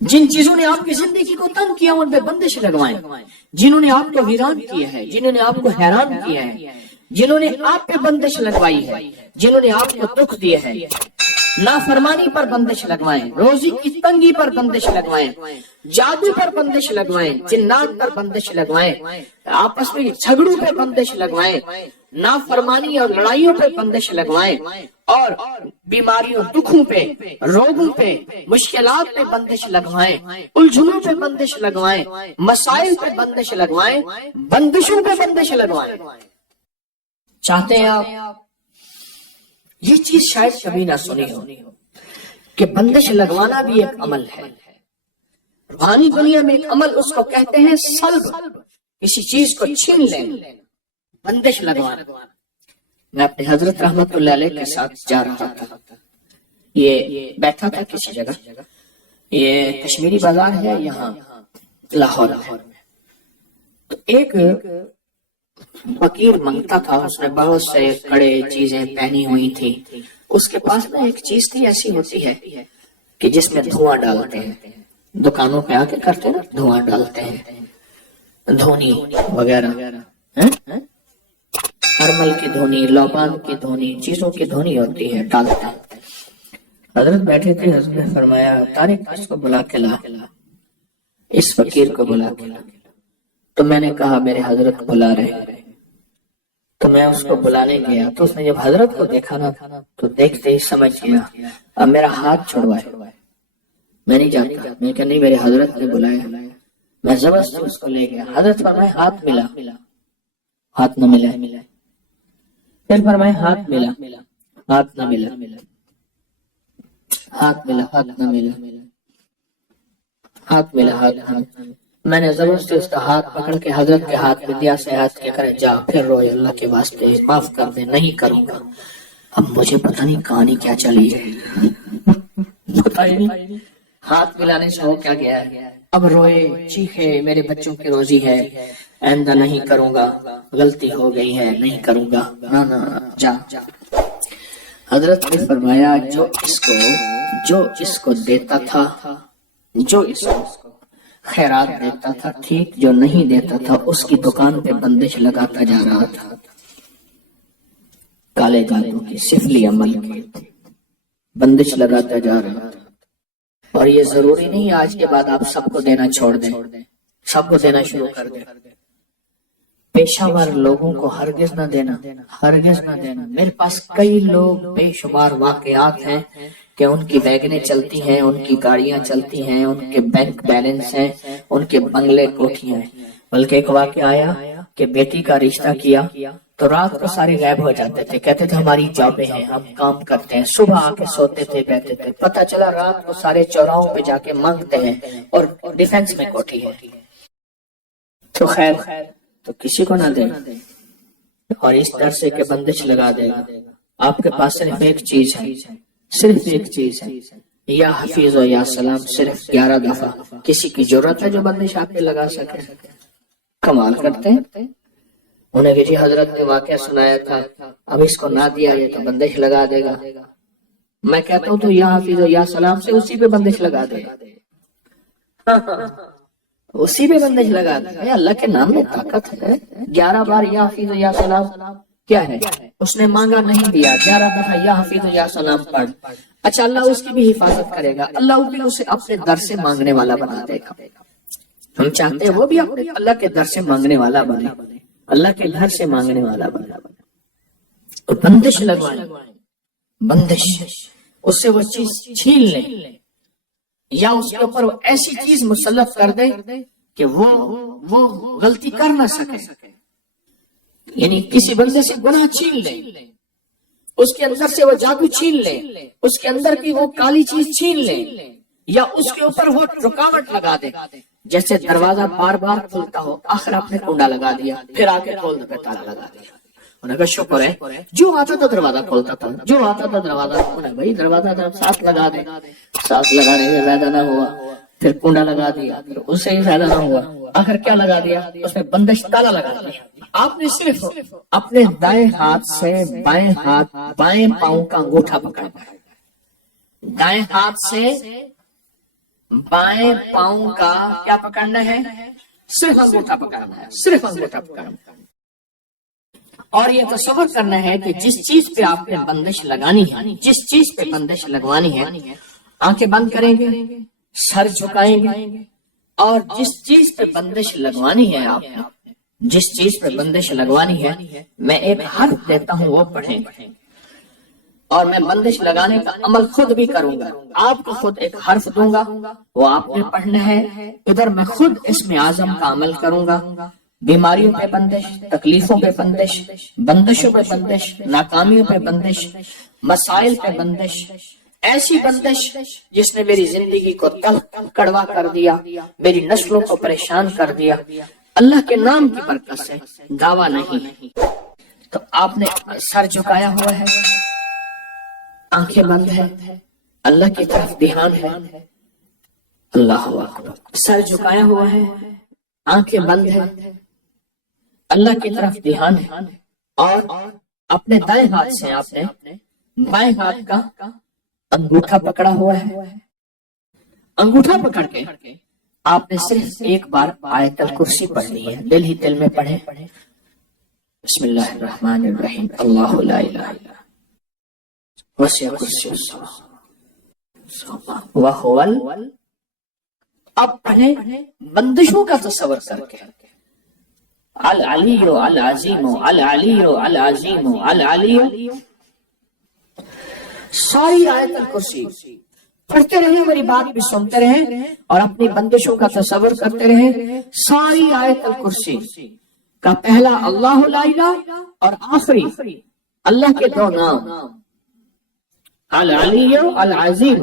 جن چیزوں نے آپ کی زندگی کو تنگ کیا ان پہ بندش لگوائیں، جنہوں نے آپ کو ویران کیا ہے، جنہوں نے آپ کو حیران کیا ہے، جنہوں نے آپ پہ بندش لگوائی ہے، جنہوں نے آپ کو دکھ دیے ہے، نافرمانی پر بندش لگوائیں، روزی کی تنگی پر بندش لگوائیں، جادو پر بندش لگوائیں، جنات پر بندش لگوائیں، آپس میں جھگڑوں پہ بندش لگوائیں، نافرمانی اور لڑائیوں پہ بندش لگوائیں، اور بیماریوں، دکھوں پہ، روگوں پہ، مشکلات پہ بندش لگوائیں، الجھنوں پہ بندش لگوائیں، مسائل پہ بندش لگوائیں، بندشوں پہ بندش لگوائیں۔ چاہتے ہیں آپ یہ چیز شاید کبھی نہ سنی ہو کہ بندش لگوانا بھی ایک عمل ہے۔ روحانی دنیا میں ایک عمل اس کو کہتے ہیں سلب، کسی چیز کو چھین لیں، بندش لگوانا۔ میں اپنے حضرت رحمت اللہ علیہ کے ساتھ جا رہا تھا، یہ بیٹھا تھا کسی جگہ، یہ کشمیری بازار ہے یہاں لاہور میں، تو ایک فقیر منگتا تھا، اس نے بہت سے کڑے چیزیں پہنی ہوئی تھی، اس کے پاس نا ایک چیز تھی ایسی ہوتی ہے کہ جس میں دھواں ڈالتے ہیں، دکانوں پہ آ کے کرتے نا دھواں ڈالتے ہیں، دھونی وغیرہ، ہرمل کی دھونی، لوبان کی دھونی، چیزوں کی دھونی ہوتی ہے، ڈالتے ہیں۔ حضرت بیٹھے تھے، حضرت نے فرمایا طارق اس کو بلا کے لا، اس فقیر کو بلا کے لا۔ تو میں نے کہا میرے حضرت بلا رہے، تو میں اس کو بلانے گیا، تو اس نے جب حضرت کو دیکھا نا تو دیکھتے ہی سمجھ گیا، اب میرا ہاتھ چھڑوائے، میں نہیں جاتا، میں کہا نہیں میرے حضرت نے بلایا، میں زبردستی اس کو لے گیا۔ حضرت فرمائے ہاتھ ملا، ہاتھ نہ ملا، پھر فرمائے ہاتھ ملا، ہاتھ نہ ملا، ہاتھ ملا، ہاتھ نہ ملا، ہاتھ ملا، ہاتھ نہ ملا۔ میں نے زبردستی اس کا ہاتھ پکڑ کے حضرت کے ہاتھ میں دیا، سے ہاتھ کے کرے جا پھر روئے، اللہ کے واسطے معاف کر دے، نہیں کروں گا۔ اب مجھے پتہ نہیں کہانی کیا چلی ہے، پتہ ہی نہیں ہاتھ ملانے سے ہو کیا گیا ہے۔ اب روئے، چیخے، میرے بچوں کی روزی ہے، آئندہ نہیں کروں گا، غلطی ہو گئی ہے، نہیں کروں گا، نہ نہ جا۔ حضرت نے فرمایا جو اس کو دیتا تھا، جو اس کو خیرات دیتا تھا ٹھیک، جو نہیں دیتا تھا اس کی دکان پہ بندش لگاتا جا رہا تھا، کالے جادو کی، سفلی عمل کی بندش لگاتا جا رہا تھا۔ اور یہ ضروری نہیں آج کے بعد آپ سب کو دینا چھوڑ دیں، سب کو دینا شروع کر دیں، پیشہ ور لوگوں کو ہرگز نہ دینا، ہرگز نہ دینا۔ میرے پاس کئی لوگ بے شمار واقعات ہیں کہ ان کی ویگنیں چلتی ہیں، ان کی گاڑیاں چلتی ہیں، ان کے بینک بیلنس ہیں، ان کے بنگلے کوٹھیاں ہیں۔ بلکہ ایک واقعہ آیا کہ بیٹی کا رشتہ کیا تو رات کو سارے غائب ہو جاتے تھے، کہتے تھے ہماری جابیں ہیں، ہم کام کرتے ہیں، صبح آ کے سوتے تھے، بیٹھتے تھے، پتہ چلا رات کو سارے چوراہوں پہ جا کے مانگتے ہیں، اور ڈیفنس میں کوٹھی ہے۔ تو خیر تو کسی کو نہ دیں، اور اس طرح سے کہ بندش لگا دے گا۔ آپ کے پاس صرف ایک چیز ہے، صرف ایک چیز ہے، یا حفیظ و یا سلام، صرف 11 دفعہ۔ کسی کی ضرورت ہے جو بندش آپ پہ لگا سکے؟ کمال کرتے ہیں۔ انہیں کہ جی حضرت نے واقعہ سنایا تھا، اب اس کو نہ دیا یہ تو بندش لگا دے گا۔ میں کہتا ہوں تو یا حفیظ و یا سلام سے اسی پہ بندش لگا دے، اسی پہ بندش لگا دے۔ اللہ کے نام میں طاقت ہے۔ 11 بار یا حفیظ و یا سلام کیا ہے؟ اس نے مانگا نہیں دیا، 11 دفعہ یا حفیظ و یا سلام پڑھ، اچھا اللہ اس کی بھی حفاظت کرے گا، اللہ بھی اسے اپنے در سے مانگنے والا بنا دے گا۔ ہم چاہتے ہیں وہ بھی اپنے اللہ کے در سے مانگنے والا بنے، اللہ کے گھر سے مانگنے والا بنے۔ تو بندش لگوائیں، بندش، اس سے وہ چیز چھین لیں، یا اس کے اوپر وہ ایسی چیز مسلط کر دے کہ وہ غلطی کر نہ سکے، یعنی کسی بندے سے گناہ چھین لے، اس کے اندر سے وہ جادو چھین لے، اس کے اندر کی وہ کالی چیز چھین لے، یا اس کے اوپر وہ رکاوٹ لگا دے، جیسے دروازہ بار بار کھلتا ہو، آخر آپ نے کنڈا لگا دیا، پھر آ کے کھول دے، تالا لگا دیا۔ انہوں نے کہا شکر ہے، جو آتا تھا دروازہ کھولتا تھا، جو آتا تھا دروازہ، بھائی دروازہ ساتھ لگا دے، ساتھ لگانے میں فائدہ نہ ہوا، پھر کنڈا لگا دیا، پھر اس سے ہی فائدہ نہ ہوا، آخر کیا لگا دیا؟ اس میں بندش تالا لگا دیا۔ آپ نے صرف اپنے دائیں ہاتھ سے بائیں پاؤں کا انگوٹھا پکڑنا ہے، دائیں ہاتھ سے بائیں پاؤں کا کیا پکڑنا ہے؟ صرف انگوٹھا پکڑنا ہے، صرف انگوٹھا پکڑنا ہے۔ اور یہ تصور کرنا ہے کہ جس چیز پہ آپ نے بندش لگانی ہے، جس چیز پہ بندش لگوانی ہے، آنکھیں بند کریں گے، سر جھکائیں گے، اور جس چیز پہ بندش لگوانی ہے، آپ نے جس چیز پہ بندش لگوانی ہے، میں ایک حرف دیتا ہوں، وہ پڑھیں گے، اور میں بندش لگانے کا عمل خود بھی کروں گا۔ آپ کو خود ایک حرف دوں گا، وہ آپ نے پڑھنا ہے، ادھر میں خود اسم اعظم کا عمل کروں گا۔ بیماریوں پہ بندش، تکلیفوں پہ بندش، بندشوں پہ بندش، ناکامیوں پہ بندش، مسائل پہ بندش، ایسی بندش جس نے میری زندگی کو تلخ کڑوا کر دیا، میری نسلوں کو پریشان کر دیا، اللہ کے نام کی برکت سے، دعویٰ نہیں۔ تو آپ نے سر جھکایا ہوا ہے، آنکھیں بند ہے، اللہ کی طرف دھیان ہے، اللہ اکبر، سر جھکایا ہوا ہے، آنکھیں بند ہے، اللہ کی طرف دھیان ہے، اور اپنے دائیں ہاتھ سے آپ نے بائیں ہاتھ کا انگوٹھا پکڑا ہوا ہے۔ انگوٹھا پکڑ کے آپ نے صرف ایک بار آیت الکرسی پڑھ لی ہے، دل ہی دل میں پڑھے، بسم اللہ الرحمن الرحیم، اللہ لا الہ الا وسع کرسی السماوات وهو اب پڑھیں بندشوں کا تصور کر کے، العلی العظیم العلی العظیم العلی، ساری آیت الکرسی پڑھتے رہیں، میری بات بھی سنتے رہیں اور اپنی بندشوں کا تصور کرتے رہیں۔ ساری آیت الکرسی کا پہلا اللہ لا الہ اور آخری اللہ کے دو نام العلی العظیم۔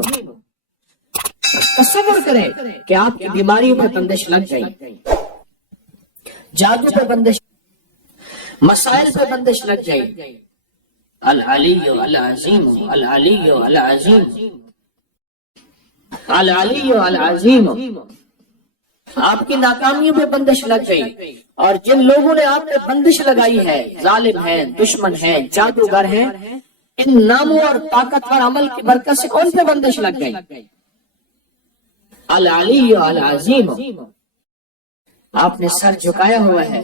تصور کریں کہ آپ کی بیماریوں پہ بندش لگ گئی، جادو پہ بندش، مسائل پہ بندش لگ گئی، العلی العظیم العلی العظیم العلی العظیم، آپ کی ناکامیوں پہ بندش لگ گئی، اور جن لوگوں نے آپ پہ بندش لگائی ہے، ظالم ہیں، دشمن ہیں، جادوگر ہیں، ان ناموں اور طاقتور عمل کی برکت سے کون پہ بندش لگ گئی؟ العلی العظیم۔ آپ نے سر جھکایا ہوا ہے،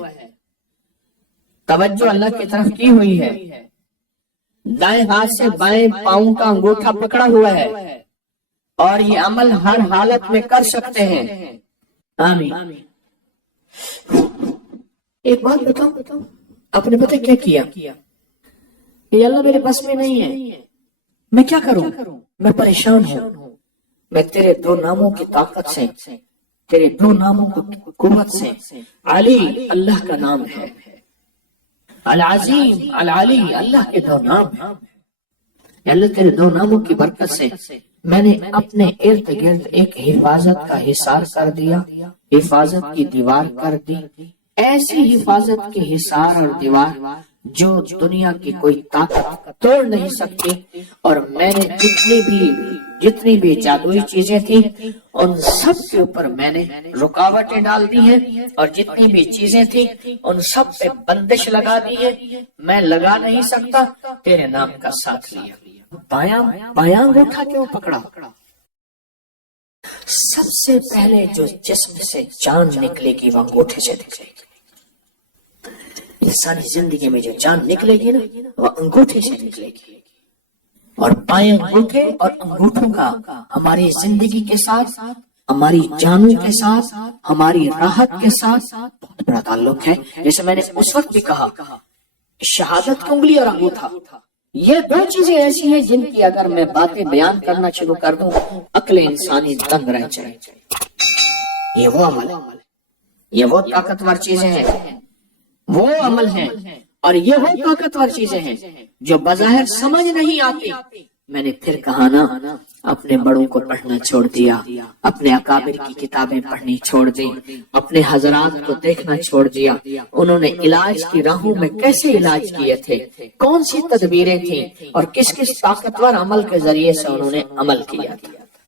توجہ اللہ کی طرف کی ہوئی ہے، دائیں ہاتھ سے بائیں پاؤں کا انگوٹھا پکڑا ہوا ہے، اور یہ عمل ہر حالت میں کر سکتے ہیں۔ آمین۔ ایک بات بتاؤ، آپ نے پتہ کیا کیا؟ یہ اللہ میرے بس میں نہیں ہے، میں کیا کروں؟ میں پریشان ہوں، میں تیرے دو ناموں کی طاقت سے، تیرے دو ناموں کی قوت سے، علی اللہ کا نام ہے، العظیم العلی اللہ کے دو نام ہیں، اللہ تیرے دو ناموں کی برکت سے میں نے اپنے ارد گرد ایک حفاظت کا حصار کر دیا، حفاظت کی دیوار کر دی، ایسی حفاظت کی حصار اور دیوار جو دنیا کی کوئی طاقت توڑ نہیں سکتی، اور میں نے جتنی بھی جادوئی چیزیں تھیں ان سب کے اوپر میں نے رکاوٹیں ڈال دی ہیں، اور جتنی بھی چیزیں تھیں ان سب پہ بندش لگا دی ہے، میں لگا نہیں سکتا، تیرے نام کا ساتھ لیا۔ بایاں انگوٹھا کیوں پکڑا؟ سب سے پہلے جو جسم سے جان نکلے گی وہ انگوٹھے سے نکلے گی، انسانی زندگی میں جو جان نکلے گی نا وہ انگوٹھے سے نکلے گی، اور بائیں انگوٹھے اور انگوٹھوں کا ہماری زندگی کے ساتھ، ہماری جانوں کے ساتھ، ہماری راحت کے ساتھ بہت بڑا تعلق ہے۔ جیسے میں نے اس وقت بھی کہا، شہادت کی انگلی اور انگوٹھا، یہ دو چیزیں ایسی ہیں جن کی اگر میں باتیں بیان کرنا شروع کر دوں عقل انسانی دنگ رہ جائے۔ یہ وہ عمل ہے، یہ وہ طاقتور چیزیں ہیں، وہ عمل ہیں، اور یہ وہ طاقتور چیزیں ہیں جو بظاہر سمجھ نہیں آتی۔ میں نے پھر کہا نا، اپنے بڑوں کو پڑھنا چھوڑ دیا، اپنے اکابر کی کتابیں پڑھنی چھوڑ دی، اپنے حضرات کو دیکھنا چھوڑ دیا، انہوں نے علاج کی راہوں میں کیسے علاج کیے تھے، کون سی تدبیریں تھیں، اور کس کس طاقتور عمل کے ذریعے سے انہوں نے عمل کیا تھا۔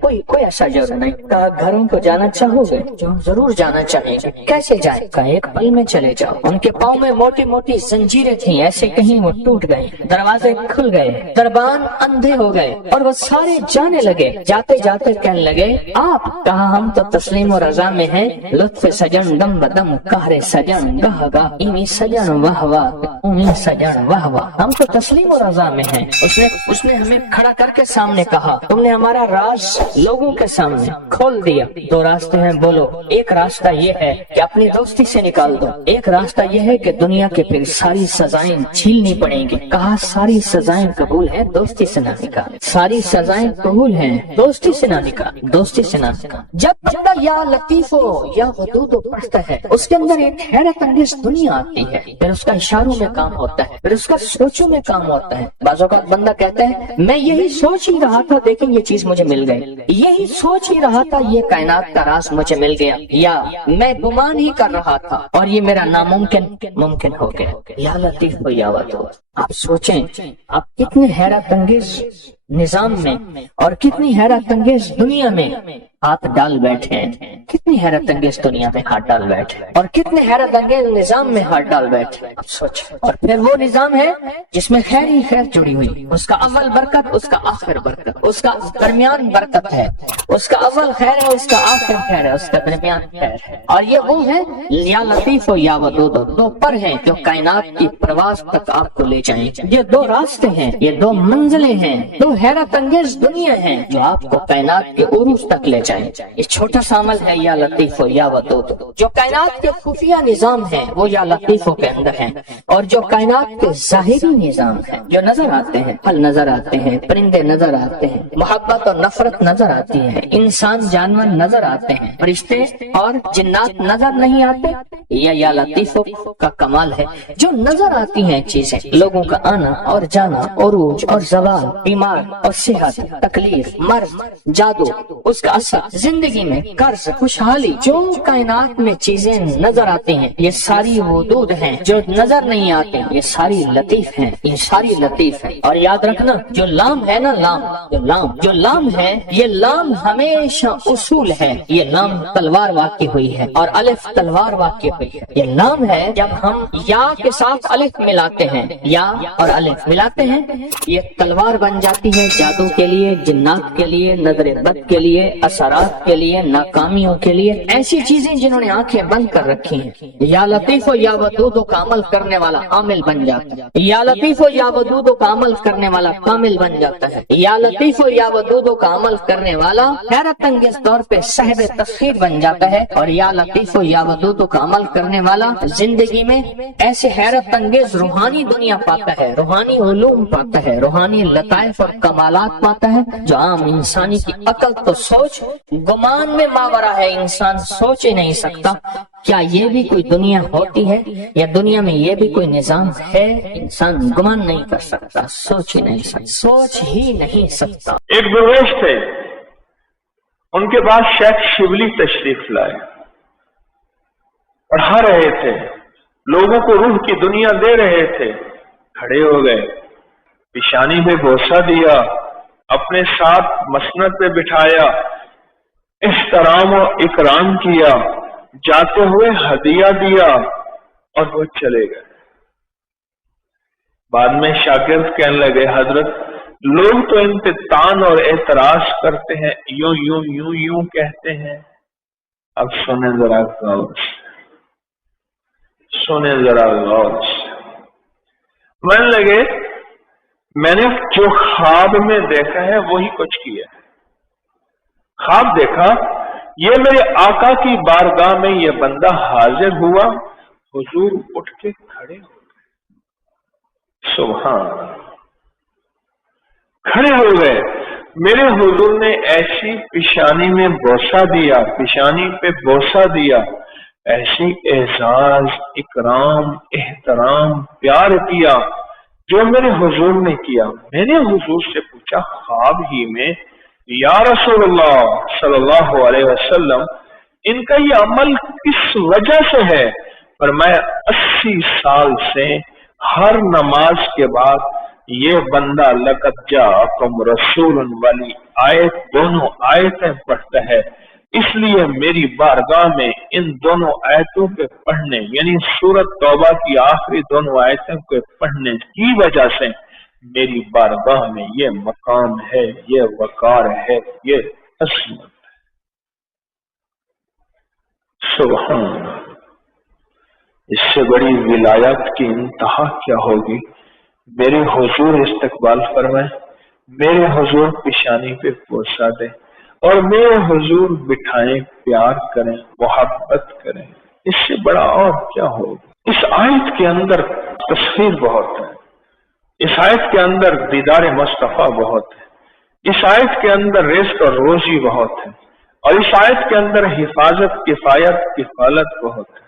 کوئی ایسا جگہ نہیں. کہا گھروں کو جانا چاہو گے؟ جو ضرور جانا چاہیں گے. کیسے جائیں؟ کہا ایک پل میں چلے جاؤ. ان کے پاؤں میں موٹی موٹی زنجیریں تھیں، ایسے کہیں وہ ٹوٹ گئے، دروازے کھل گئے، دربان اندھے ہو گئے اور وہ سارے جانے لگے. جاتے جاتے کہنے لگے آپ. کہا ہم تو تسلیم و رضا میں ہیں. لطف سجن دم بدم قہر سجن گاہ گاہ ایمی سجن واہ واہ امی سجن واہ واہ. ہم تو تسلیم و رضا میں ہیں. اس نے ہمیں کھڑا کر کے سامنے کہا تم نے ہمارا راز لوگوں کے سامنے کھول دیا. دو راستے ہیں بولو. ایک راستہ یہ ہے کہ اپنی دوستی سے نکال دو، ایک راستہ یہ ہے کہ دنیا کے پھر ساری سزائیں جھیلنی پڑیں گی. کہا ساری سزائیں قبول ہیں، دوستی سے نہ نکال. ساری سزائیں قبول ہیں، دوستی سے نہ نکال، دوستی سے نہ نکال. جب بندہ یا لطیف ہو یا حدود پڑھتا ہے اس کے اندر ایک حیرت انگیز دنیا آتی ہے. پھر اس کا اشاروں میں کام ہوتا ہے، پھر اس کا سوچوں میں کام ہوتا ہے. بعض اوقات بندہ کہتا ہے میں یہی سوچ ہی رہا تھا لیکن یہ چیز مجھے مل گئی، یہی سوچ ہی رہا تھا یہ کائنات کا راز مجھے مل گیا، یا میں گمان ہی کر رہا تھا اور یہ میرا ناممکن ممکن ہو گیا. یا لطیف ہو یا ودود. آپ سوچیں آپ کتنے حیرت انگیز نظام میں اور کتنی حیرت انگیز دنیا میں ہاتھ ڈال بیٹھے ہیں، کتنی حیرت انگیز دنیا میں ہاتھ ڈال بیٹھے اور کتنے حیرت انگیز نظام میں ہاتھ ڈال بیٹھے. اب سوچ. اور پھر وہ نظام ہے جس میں خیر ہی خیر جڑی ہوئی، اس کا اول برکت، اس کا آخر برکت، اس کا درمیان برکت ہے، اس کا اول خیر ہے، اس کا آخر خیر ہے، اس کا درمیان خیر ہے. اور یہ وہ ہے یا لطیف ہو یا ودود. دو پر ہیں جو کائنات کی پرواز تک آپ کو لے جائیں. یہ دو راستے ہیں، یہ دو منزلیں ہیں، دو حیرت انگیز دنیا ہیں جو آپ کو کائنات کے عروج تک لے جائیں. یہ چھوٹا سا عمل ہے یا لطیف ہو یا ودود. جو کائنات کے خفیہ نظام ہے وہ یا لطیفوں کے اندر ہیں، اور جو کائنات کے ظاہری نظام ہے جو نظر آتے ہیں، پھل نظر آتے ہیں، پرندے نظر آتے ہیں، محبت اور نفرت نظر آتی ہے، انسان جانور نظر آتے ہیں، فرشتے اور جنات نظر نہیں آتے. یہ یا لطیفوں کا کمال ہے. جو نظر آتی ہیں چیزیں، لوگوں کا آنا اور جانا، عروج اور زوال، بیمار اور صحت، تکلیف، مرض، جادو، اس کا اثر، زندگی میں قرض، خوشحالی، جو کائنات میں چیزیں نظر آتی ہیں یہ ساری حدود ہیں. جو نظر نہیں آتے یہ ساری لطیف ہیں، یہ ساری لطیف ہیں. اور یاد رکھنا جو لام ہے نا، جو لام ہے، یہ لام ہمیشہ اصول ہے. یہ لام تلوار واقع ہوئی ہے اور الف تلوار واقع ہوئی ہے. یہ لام ہے جب ہم یا کے ساتھ الف ملاتے ہیں، یا اور الف ملاتے ہیں یہ تلوار بن جاتی ہے جادو کے لیے، جنات کے لیے، نظر بد کے لیے، اثرات کے لیے، ناکامیوں کے لیے، ایسی چیزیں جنہوں نے آنکھیں بند کر رکھی ہیں. یا لطیف و یا ودود کا عمل کرنے والا عامل بن جاتا ہے. یا لطیف و یا ودود کا عمل کرنے والا کامل بن جاتا ہے. یا لطیف و یا ودود کا عمل کرنے والا حیرت انگیز طور پہ صاحب تسخیر بن جاتا ہے. اور یا لطیف و یا ودود کا عمل کرنے والا زندگی میں ایسے حیرت انگیز روحانی دنیا پاتا ہے، روحانی علوم پاتا ہے، روحانی لطائف اور کمالات پاتا ہے جو عام انسانی کی عقل تو سوچ گمان میں ماورا ہے. انسان سوچ ہی نہیں سکتا کیا یہ بھی کوئی دنیا ہوتی ہے یا دنیا میں یہ بھی کوئی نظام ہے. انسان گمان نہیں کر سکتا، سوچ ہی نہیں سکتا. ایک درویش تھے، ان کے بعد شیخ شبلی تشریف لائے، پڑھا رہے تھے، لوگوں کو روح کی دنیا دے رہے تھے. کھڑے ہو گئے، پیشانی میں بوسہ دیا، اپنے ساتھ مسند پہ بٹھایا، احترام و اکرام کیا، جاتے ہوئے ہدیہ دیا اور وہ چلے گئے. بعد میں شاگرد کہنے لگے حضرت لوگ تو ان پہ تان اور اعتراض کرتے ہیں، یوں یوں یوں یوں کہتے ہیں. اب سنیں ذرا غور سے، سنیں ذرا غور سے. من لگے میں نے جو خواب میں دیکھا ہے وہی کچھ کیا ہے. خواب دیکھا یہ میرے آقا کی بارگاہ میں یہ بندہ حاضر ہوا، حضور اٹھ کے کھڑے ہو گئے. سبحان اللہ، کھڑے ہو گئے. میرے حضور نے ایسی پیشانی میں بوسہ دیا، پیشانی پہ بوسہ دیا، ایسی اعزاز، اکرام، احترام، پیار کیا جو میرے حضور نے کیا. میں نے حضور سے پوچھا خواب ہی میں یا رسول اللہ صلی اللہ علیہ وسلم ان کا یہ عمل کس وجہ سے ہے؟ فرمایا 80 سال سے ہر نماز کے بعد یہ بندہ لقد جاءکم رسول والی آیت دونوں آیتیں پڑھتا ہے، اس لیے میری بارگاہ میں ان دونوں آیتوں کے پڑھنے یعنی سورۃ توبہ کی آخری دونوں آیتوں کے پڑھنے کی وجہ سے میری بارگاہ میں یہ مقام ہے، یہ وقار ہے، یہ عظمت ہے۔ سبحان اللہ، اس سے بڑی ولایت کی انتہا کیا ہوگی؟ میرے حضور استقبال فرمائیں، میرے حضور پیشانی پہ بوسہ دیں اور میرے حضور بٹھائیں، پیار کریں، محبت کریں، اس سے بڑا اور کیا ہوگا؟ اس آیت کے اندر تصویر بہت ہے، اس آیت کے اندر دیدار مصطفیٰ بہت ہے، اس آیت کے اندر رزق اور روزی بہت ہے، اور اس آیت کے اندر حفاظت، کفایت، کفالت بہت ہے۔